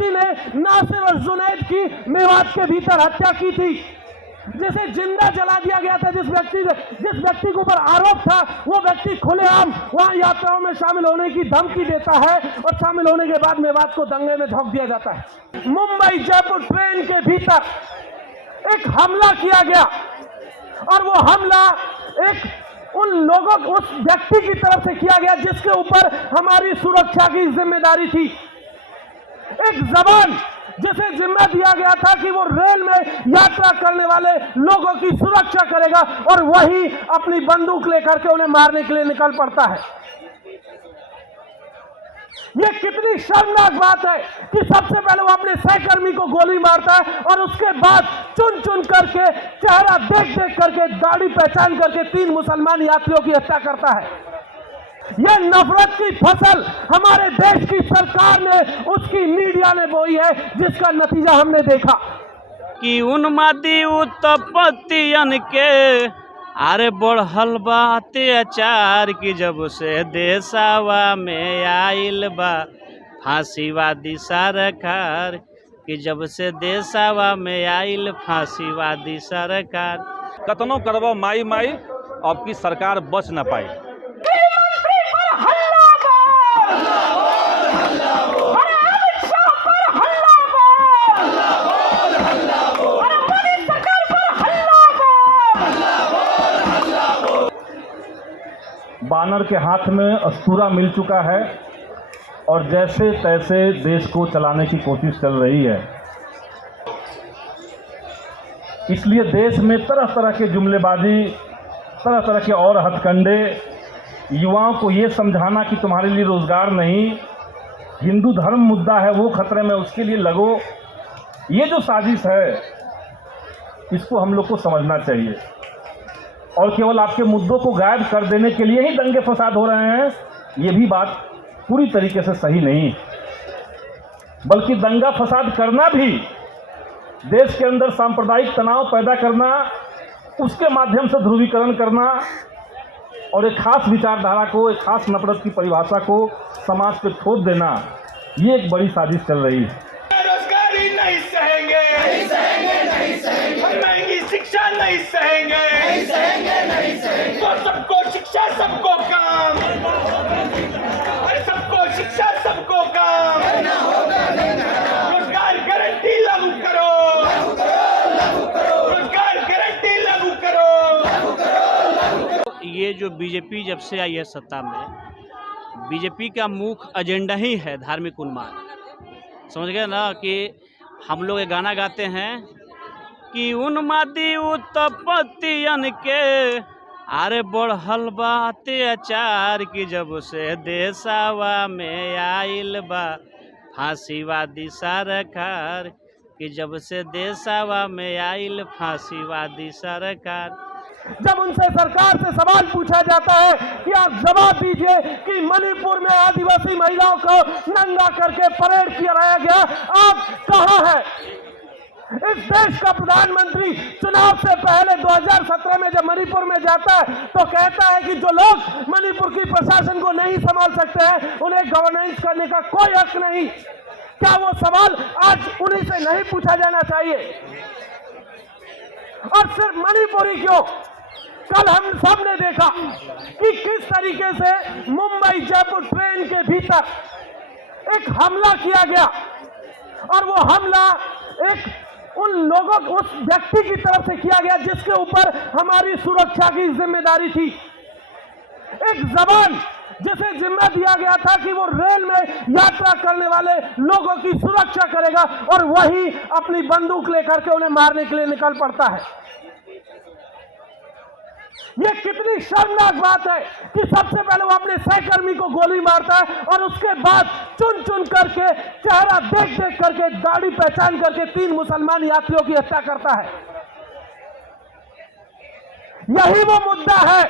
व्यक्ति ने नासिर और जुनैद की मेवात के भीतर हत्या की थी, जिसे जिंदा जला दिया गया था, जिस व्यक्ति के ऊपर आरोप था, वो व्यक्ति खुलेआम वहां यात्राओं में शामिल होने की धमकी देता है और शामिल होने के बाद मेवात को दंगे में झोंक दिया जाता है। मुंबई जयपुर ट्रेन के भीतर एक हमला किया गया और वो हमला उस व्यक्ति की तरफ से किया गया जिसके ऊपर हमारी सुरक्षा की जिम्मेदारी थी। एक जवान जिसे जिम्मा दिया गया था कि वो रेल में यात्रा करने वाले लोगों की सुरक्षा करेगा और वही अपनी बंदूक लेकर के उन्हें मारने के लिए निकल पड़ता है। ये कितनी शर्मनाक बात है कि सबसे पहले वो अपने सहकर्मी को गोली मारता है और उसके बाद चुन चुन करके, चेहरा देख देख करके, दाढ़ी पहचान करके 3 मुसलमान यात्रियों की हत्या करता है। यह नफरत की फसल हमारे देश की सरकार ने, उसकी मीडिया ने बोई है, जिसका नतीजा हमने देखा कि उन्मादी उत्पत्तियन के अरे बढ़ल बा अत्याचार की जब से देशवा में आइल बा फांसीवादी सरकार कि जब से देशवा में आइल फांसीवादी सरकार। कतनो करबो माई माई अब की सरकार बच न पाई। बानर के हाथ में अस्तूरा मिल चुका है और जैसे तैसे देश को चलाने की कोशिश चल रही है। इसलिए देश में तरह तरह के जुमलेबाजी, तरह तरह के और हथकंडे, युवाओं को ये समझाना कि तुम्हारे लिए रोजगार नहीं, हिंदू धर्म मुद्दा है वो खतरे में, उसके लिए लगो, ये जो साजिश है इसको हम लोग को समझना चाहिए। और केवल आपके मुद्दों को गायब कर देने के लिए ही दंगे फसाद हो रहे हैं, ये भी बात पूरी तरीके से सही नहीं। बल्कि दंगा फसाद करना भी, देश के अंदर सांप्रदायिक तनाव पैदा करना, उसके माध्यम से ध्रुवीकरण करना और एक खास विचारधारा को, एक खास नफरत की परिभाषा को समाज पे थोप देना, ये एक बड़ी साजिश चल रही है। बेरोजगारी नहीं सहेंगे, नहीं सहेंगे, नहीं सहेंगे, महंगी शिक्षा नहीं सहेंगे, नहीं सहेंगे, नहीं सहेंगे, तो सबको शिक्षा सबको काम, सबको शिक्षा सबको काम, रोजगार गारंटी लागू करो, रोजगार गारंटी लागू करो। ये जो बीजेपी जब से आई है सत्ता में, बीजेपी का मुख्य एजेंडा ही है धार्मिक उन्माद। समझ गए ना कि हम लोग एक गाना गाते हैं कि उन्मादी उत्पत्तियन के अरे बढ़ल बा अत्याचार की जब से देशवा में आइल बा फांसीवादी सरकार कि जब से देशवा में आइल फांसीवादी सरकार। जब उनसे सरकार से सवाल पूछा जाता है कि आप जवाब दीजिए कि मणिपुर में आदिवासी महिलाओं को नंगा करके परेड कराया गया, आप कहां हैं? इस देश का प्रधानमंत्री चुनाव से पहले 2017 में जब मणिपुर में जाता है तो कहता है कि जो लोग मणिपुर की प्रशासन को नहीं संभाल सकते हैं उन्हें गवर्नेंस करने का कोई हक नहीं। क्या वो सवाल आज उन्हीं से नहीं पूछा जाना चाहिए? और सिर्फ मणिपुरी क्यों, कल हम सब ने देखा कि किस तरीके से मुंबई जयपुर ट्रेन के भीतर एक हमला किया गया और वो हमला उस व्यक्ति की तरफ से किया गया जिसके ऊपर हमारी सुरक्षा की जिम्मेदारी थी। एक जवान जिसे जिम्मा दिया गया था कि वो रेल में यात्रा करने वाले लोगों की सुरक्षा करेगा और वही अपनी बंदूक लेकर के उन्हें मारने के लिए निकल पड़ता है। ये कितनी शर्मनाक बात है कि सबसे पहले वो अपने सहकर्मी को गोली मारता है और उसके बाद चुन चुन करके, चेहरा देख देख करके, दाढ़ी पहचान करके 3 मुसलमान यात्रियों की हत्या करता है। यही वो मुद्दा है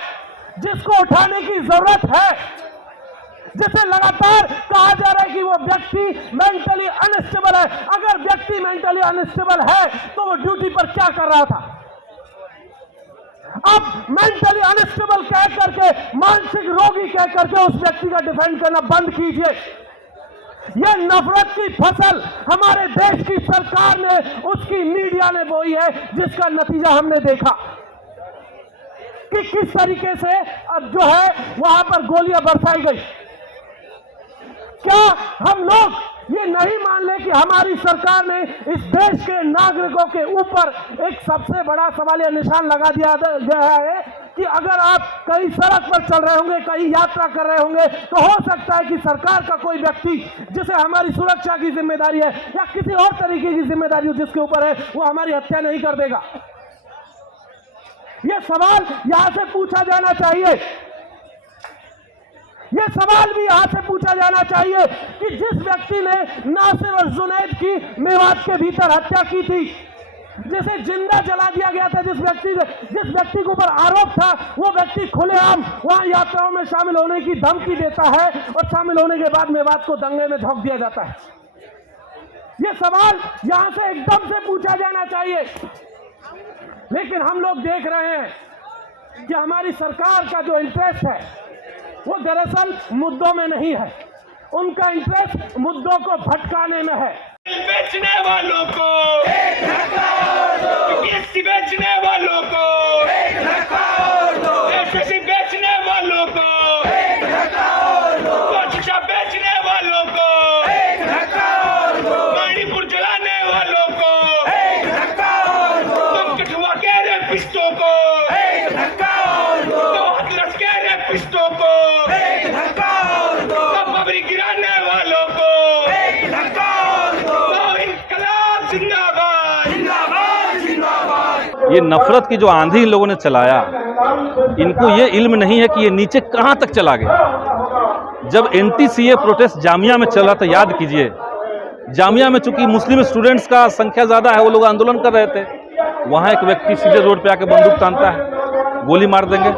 जिसको उठाने की जरूरत है, जिसे लगातार कहा जा रहा है कि वो व्यक्ति मेंटली अनस्टेबल है। अगर व्यक्ति मेंटली अनस्टेबल है तो वो ड्यूटी पर क्या कर रहा था? अब मेंटली अनस्टेबल कह करके, मानसिक रोगी कह करके उस व्यक्ति का डिफेंड करना बंद कीजिए। यह नफरत की फसल हमारे देश की सरकार ने, उसकी मीडिया ने बोई है, जिसका नतीजा हमने देखा कि किस तरीके से अब जो है वहां पर गोलियां बरसाई गई। क्या हम लोग ये नहीं मान ले कि हमारी सरकार ने इस देश के नागरिकों के ऊपर एक सबसे बड़ा सवालिया निशान लगा दिया गया है कि अगर आप कहीं सड़क पर चल रहे होंगे, कहीं यात्रा कर रहे होंगे, तो हो सकता है कि सरकार का कोई व्यक्ति जिसे हमारी सुरक्षा की जिम्मेदारी है या किसी और तरीके की जिम्मेदारी जिसके ऊपर है, वो हमारी हत्या नहीं कर देगा। ये सवाल यहां से पूछा जाना चाहिए। ये सवाल भी यहां से पूछा जाना चाहिए कि जिस व्यक्ति ने नासिर और जुनैद की मेवात के भीतर हत्या की थी, जिसे जिंदा जला दिया गया था, जिस व्यक्ति के ऊपर आरोप था, वो व्यक्ति खुलेआम वहां यात्राओं में शामिल होने की धमकी देता है और शामिल होने के बाद मेवात को दंगे में झोंक दिया जाता है। ये सवाल यहां से एकदम से पूछा जाना चाहिए। लेकिन हम लोग देख रहे हैं कि हमारी सरकार का जो इंटरेस्ट है वो दरअसल मुद्दों में नहीं है, उनका इंटरेस्ट मुद्दों को भटकाने में है। बेचने वालों को किसी बेचने वालों को एसएससी बेचने वालों को शिक्षा बेचने वालों को मणिपुर जलाने वालों को कठुआ के रेपिस्टों को हथरस के रेपिस्टों को बबरी गिराने वालों को ये नफरत की जो आंधी इन लोगों ने चलाया, इनको ये इल्म नहीं है कि ये नीचे कहां तक चला गया। जब NTCA प्रोटेस्ट जामिया में चल रहा था, याद कीजिए, जामिया में चूंकि मुस्लिम स्टूडेंट्स का संख्या ज़्यादा है, वो लोग आंदोलन कर रहे थे, वहाँ एक व्यक्ति सीधे रोड पे आके बंदूक तानता है, गोली मार देंगे।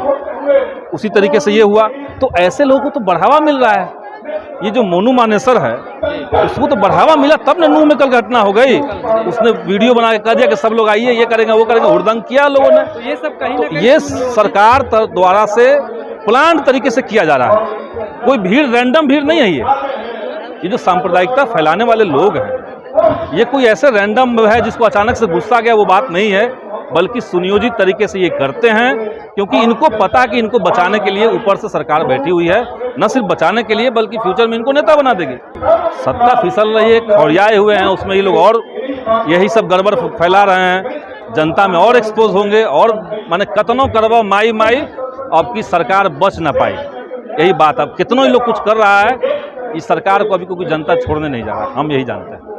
उसी तरीके से ये हुआ। तो ऐसे लोगों को तो बढ़ावा मिल रहा है। ये जो मोनू मानेसर है, उसको तो बढ़ावा मिला, तब न नूह में कल घटना हो गई। उसने वीडियो बना के कह दिया कि सब लोग आइए, ये करेंगे वो करेंगे, हुड़दंग किया लोगों ने। तो ये सब कहीं ना कहीं ये सरकार द्वारा से प्लान तरीके से किया जा रहा है। कोई भीड़, रैंडम भीड़ नहीं है। ये जो सांप्रदायिकता फैलाने वाले लोग हैं, ये कोई ऐसे रैंडम है जिसको अचानक से गुस्सा गया, वो बात नहीं है, बल्कि सुनियोजित तरीके से ये करते हैं, क्योंकि इनको पता कि इनको बचाने के लिए ऊपर से सरकार बैठी हुई है। न सिर्फ बचाने के लिए, बल्कि फ्यूचर में इनको नेता बना देगी। सत्ता फिसल रही है, खौरियाए हुए हैं, उसमें ये लोग और यही सब गड़बड़ फैला रहे हैं, जनता में और एक्सपोज होंगे, और माने कतनों करवा माई माई, अब की सरकार बच ना पाई। यही बात, अब कितनों ही लोग कुछ कर रहा है, इस सरकार को अभी कोई जनता छोड़ने नहीं जा रहा, हम यही जानते हैं।